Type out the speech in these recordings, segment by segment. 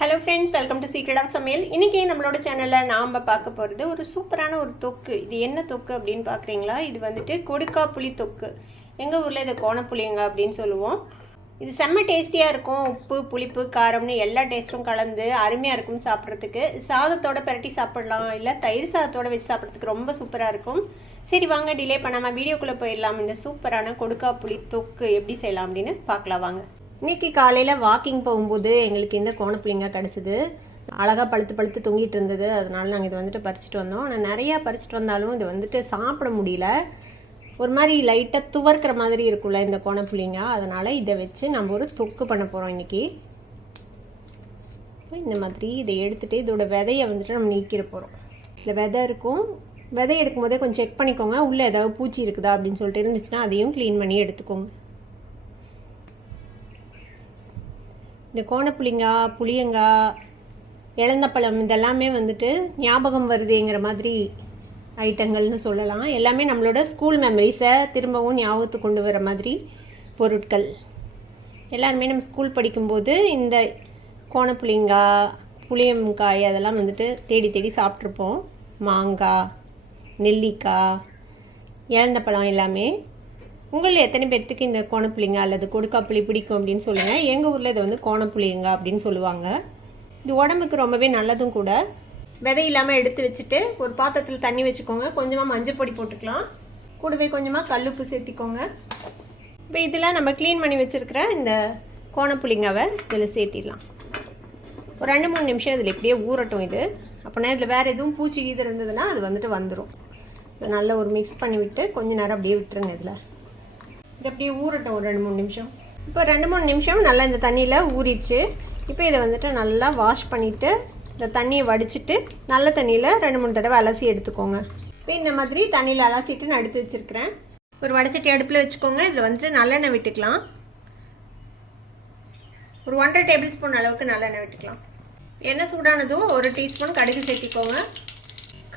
Hello friends, welcome to secret of சமையல். இன்றைக்கி நம்மளோட சேனலில் நாம் பார்க்க போகிறது ஒரு சூப்பரான ஒரு தொக்கு. இது என்ன தொக்கு அப்படின்னு பார்க்குறீங்களா? இது வந்துட்டு கொடுக்காப்புளி தொக்கு. எங்கள் ஊரில் இதை கோணப்புளியங்க அப்படின்னு சொல்லுவோம். இது செம்ம டேஸ்டியாக இருக்கும். உப்பு, புளிப்பு, காரம்னு எல்லா டேஸ்ட்டும் கலந்து அருமையாக இருக்கும் சாப்பிட்றதுக்கு. சாதத்தோட பரட்டி சாப்பிடலாம், இல்லை தயிர் சாதத்தோடு வச்சு சாப்பிட்றதுக்கு ரொம்ப சூப்பராக இருக்கும். சரி வாங்க, டிலே பண்ணாமல் வீடியோக்குள்ளே போயிடலாம். இந்த சூப்பரான கொடுக்காப்புளி தொக்கு எப்படி செய்யலாம் அப்படின்னு பார்க்கலாம் வாங்க. இன்றைக்கி காலையில் வாக்கிங் போகும்போது எங்களுக்கு இந்த கோணப்புளிங்க கிடச்சிது. அழகாக பழுத்து தொங்கிட்டு இருந்தது. அதனால நாங்கள் இதை வந்துட்டு பறிச்சுட்டு வந்தோம். ஆனால் நிறையா பறிச்சுட்டு வந்தாலும் இது வந்துட்டு சாப்பிட முடியல. ஒரு மாதிரி லைட்டாக துவர்க்கிற மாதிரி இருக்குல்ல இந்த கோணப்புளிங்க. அதனால் இதை வச்சு நம்ம ஒரு தொக்கு பண்ண போகிறோம் இன்றைக்கி. இந்த மாதிரி இதை எடுத்துகிட்டு இதோட விதையை வந்துட்டு நம்ம நீக்கிற போகிறோம். இதில் விதை இருக்கும். விதை எடுக்கும் போதே கொஞ்சம் செக் பண்ணிக்கோங்க, உள்ளே ஏதாவது பூச்சி இருக்குதா அப்படின்னு சொல்லிட்டு இருந்துச்சுன்னா அதையும் க்ளீன் பண்ணி எடுத்துக்கோங்க. இந்த கோணப்புளிங்காய், புளியங்காய், இளந்தப்பழம் இதெல்லாமே வந்துட்டு ஞாபகம் வருதுங்கிற மாதிரி ஐட்டங்கள்னு சொல்லலாம். எல்லாமே நம்மளோட ஸ்கூல் மெமரிஸை திரும்பவும் ஞாபகத்துக்கு கொண்டு வர மாதிரி பொருட்கள். எல்லாருமே நம்ம ஸ்கூல் படிக்கும்போது இந்த கோணப்புளிங்காய், புளியங்காய் அதெல்லாம் வந்துட்டு தேடி சாப்பிட்ருப்போம். மாங்காய், நெல்லிக்காய், இளந்தப்பழம் எல்லாமே. உங்களில் எத்தனை பேர்த்துக்கு இந்த கோணப்புளிங்க அல்லது கொடுக்காப்புளி பிடிக்கும் அப்படின்னு சொல்லுங்கள். எங்கள் ஊரில் இதை வந்து கோணப்புளிங்க அப்படின்னு சொல்லுவாங்க. இது உடம்புக்கு ரொம்பவே நல்லதும் கூட. விதை இல்லாமல் எடுத்து வச்சுட்டு ஒரு பாத்திரத்தில் தண்ணி வச்சுக்கோங்க. கொஞ்சமாக மஞ்சள் பொடி போட்டுக்கலாம். கூடவே கொஞ்சமாக கல்லுப்பு சேர்த்திக்கோங்க. இப்போ இதில் நம்ம க்ளீன் பண்ணி வச்சுருக்கிற இந்த கோணப்புளிங்காவை இதில் சேர்த்திடலாம். ஒரு 2-3 நிமிஷம் இதில் இப்படியே ஊறட்டும். இது அப்போனா இதில் வேறு எதுவும் பூச்சி கீது இருந்ததுன்னா அது வந்துட்டு வந்துடும். இதை நல்லா ஒரு மிக்ஸ் பண்ணி விட்டு கொஞ்சம் நேரம் அப்படியே விட்டுருங்க. இதில் இது அப்படியே ஊறட்டும் ஒரு 2-3 நிமிஷம். இப்போ 2-3 நிமிஷம் நல்லா இந்த தண்ணியில் ஊறிடுச்சு. இப்போ இதை வந்துட்டு நல்லா வாஷ் பண்ணிவிட்டு இந்த தண்ணியை வடிச்சிட்டு நல்ல தண்ணியில் 2-3 தடவை அலசி எடுத்துக்கோங்க. இப்போ இந்த மாதிரி தண்ணியில் அலசிட்டு நான் எடுத்து வச்சுருக்கிறேன். ஒரு வடைச்சட்டி அடுப்பில் வச்சுக்கோங்க. இதில் வந்துட்டு நல்லெண்ணெய் விட்டுக்கலாம். ஒரு 1.5 டேபிள் ஸ்பூன் அளவுக்கு நல்லெண்ணெய் விட்டுக்கலாம். எண்ணெய் சூடானதும் 1 டீஸ்பூன் கடுகு சேர்த்திக்கோங்க.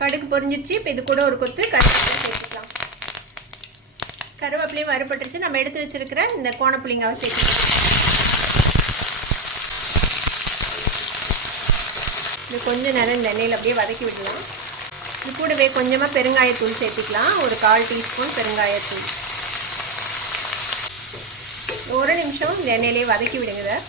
கடுகு பொரிஞ்சிடுச்சு. இப்போ இது கூட ஒரு கொத்து கருவேப்பிலை சேர்த்துக்கலாம். கருவேப்பிலையும் வறுபட்டுருச்சு. நம்ம எடுத்து வச்சிருக்கிற இந்த கோணப்புளிங்காவை சேர்த்துக்கலாம். இது கொஞ்சம் நேரம் இந்த எண்ணெயில் அப்படியே வதக்கி விடலாம். இது கூடவே கொஞ்சமாக பெருங்காயத்தூள் சேர்த்துக்கலாம். ஒரு 1/4 டீஸ்பூன் பெருங்காயத்தூள். 1 நிமிஷம் இந்த எண்ணெயிலே வதக்கி விடுங்க.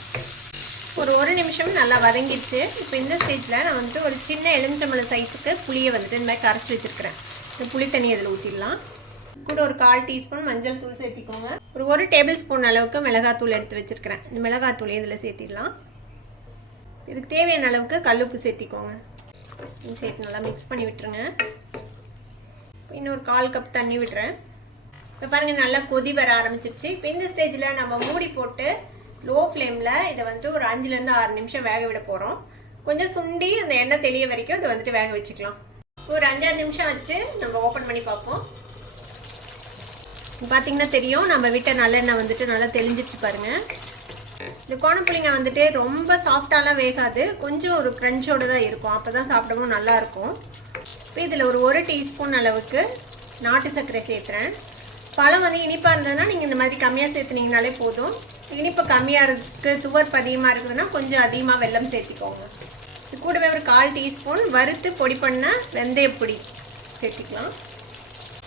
ஒரு நிமிஷம் நல்லா வதங்கிடுச்சு. இப்போ இந்த ஸ்டேஜில் நான் வந்துட்டு ஒரு சின்ன எலுமிச்சம்பழம் சைஸுக்கு புளியை வந்துட்டு இந்த மாதிரி கரைச்சி வச்சுருக்கிறேன். இந்த புளி தண்ணி அதில் ஊற்றிடலாம். கூட ஒரு 1/4 டீஸ்பூன் மஞ்சள் தூள் சேர்த்திக்கோங்க. ஒரு 1 டேபிள் ஸ்பூன் அளவுக்கு மிளகாத்தூள் எடுத்து வச்சுருக்கிறேன். இந்த மிளகாத்தூளை இதில் சேர்த்திடலாம். இதுக்கு தேவையான அளவுக்கு கல்லுப்பு சேர்த்திக்கோங்க. இது சேர்த்து நல்லா மிக்ஸ் பண்ணி விட்டுருங்க. இன்னும் ஒரு 1/4 கப் தண்ணி விட்டுறேன். இப்போ பாருங்கள் நல்லா கொதி வர ஆரம்பிச்சிருச்சு. இப்போ இந்த ஸ்டேஜில் நம்ம மூடி போட்டு லோ ஃப்ளேமில் இதை வந்துட்டு ஒரு 5-6 நிமிஷம் வேக விட போகிறோம். கொஞ்சம் சுண்டி அந்த எண்ணெய் தெளிய வரைக்கும் இதை வந்துட்டு வேக வச்சுக்கலாம். ஒரு 5-6 நிமிஷம் வச்சு நம்ம ஓப்பன் பண்ணி பார்ப்போம். பார்த்தீங்கன்னா தெரியும், நம்ம விட்ட நல்லெண்ணெய் வந்துட்டு நல்லா தெளிஞ்சிச்சு பாருங்கள். இந்த கோணப்புளிங்க வந்துட்டு ரொம்ப சாஃப்டாலாம் வேகாது. கொஞ்சம் ஒரு க்ரன்ச்சோடு தான் இருக்கும். அப்போ தான் சாப்பிடவும் நல்லாயிருக்கும். இப்போ இதில் ஒரு 1 டீஸ்பூன் அளவுக்கு நாட்டு சர்க்கரை சேர்த்துறேன். பழம் வந்து இனிப்பாக இருந்ததுன்னா நீங்கள் இந்த மாதிரி கம்மியாக சேர்த்துனீங்கனாலே போதும். இனிப்பு கம்மியாக இருக்குது, துவர்ப்பு அதிகமாக இருக்குதுன்னா கொஞ்சம் அதிகமாக வெல்லம் சேர்த்திக்கோங்க. இது கூடவே ஒரு 1/4 டீஸ்பூன் வறுத்து பொடி பண்ண வெந்தயப்பொடி சேர்த்திக்கலாம்.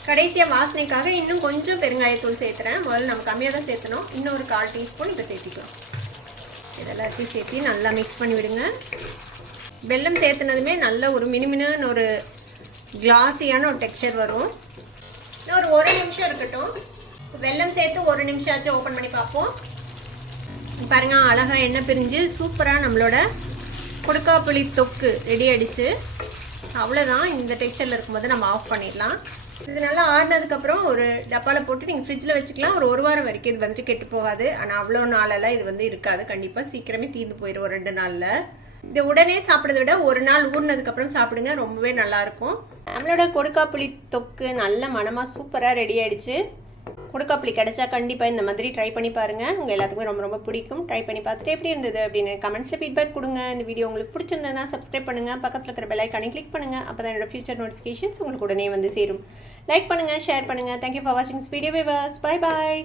கடைசியாக வாசனைக்காக இன்னும் கொஞ்சம் பெருங்காயத்தூள் சேர்த்துறேன். முதல்ல நம்ம கம்மியாக தான் சேர்த்தணும். இன்னும் ஒரு 1/4 டீஸ்பூன் இப்போ சேர்த்திக்கலாம். இதெல்லாத்தையும் சேர்த்து நல்லா மிக்ஸ் பண்ணி விடுங்க. வெல்லம் சேர்த்துனதுமே நல்ல ஒரு மினுமினுன்னு ஒரு கிளாஸியான ஒரு டெக்ஸ்சர் வரும். ஒரு 1 நிமிஷம் இருக்கட்டும். வெல்லம் சேர்த்து 1 நிமிஷம் ஆச்சு ஓப்பன் பண்ணி பார்ப்போம். பாருங்க, அழகாக எண்ணெய் பிரிஞ்சு சூப்பராக நம்மளோட கொடுக்காப்புளி தொக்கு ரெடி ஆகிடுச்சு. அவ்வளோதான். இந்த டெக்ஸ்சரில் இருக்கும்போது நம்ம ஆஃப் பண்ணிடலாம். இது நல்லா ஆறுனதுக்கப்புறம் ஒரு டப்பாவில் போட்டு நீங்கள் ஃப்ரிட்ஜில் வச்சுக்கலாம். ஒரு வாரம் வரைக்கும் இது வந்துட்டு கெட்டு போகாது. ஆனால் அவ்வளோ நாளெல்லாம் இது வந்து இருக்காது. கண்டிப்பாக சீக்கிரமே தீர்ந்து போயிடும் ஒரு 2 நாளில். இது உடனே சாப்பிட்றத விட ஒரு நாள் ஊறினதுக்கப்புறம் சாப்பிடுங்க, ரொம்பவே நல்லாயிருக்கும். நம்மளோட கொடுக்காப்புளி தொக்கு நல்ல மனமாக சூப்பராக ரெடி ஆகிடுச்சு. கொடுக்காப்புளி கிடைச்சா கண்டிப்பாக இந்த மாதிரி ட்ரை பண்ணி பாருங்கள். உங்கள் எல்லாத்துக்குமே ரொம்ப பிடிக்கும். ட்ரை பண்ணி பார்த்துட்டு எப்படி இருந்தது அப்படின்னு கமெண்ட்ஸில் ஃபீட்பேக் கொடுங்க. இந்த வீடியோ உங்களுக்கு பிடிச்சிருந்ததுன்னா சப்ஸ்கிரைப் பண்ணுங்கள். பக்கத்தில் இருக்கிற பெல் ஐக்கானை கிளிக் பண்ணுங்கள். அப்போ தான் என்னோட ஃபியூச்சர் நோட்டிஃபிகேஷன்ஸ் உங்களுக்கு உடனே வந்து சேரும். லைக் பண்ணுங்கள், ஷேர் பண்ணுங்கள். தேங்க்யூ ஃபார் வாட்சிங் திஸ் வீடியோ. Bye bye.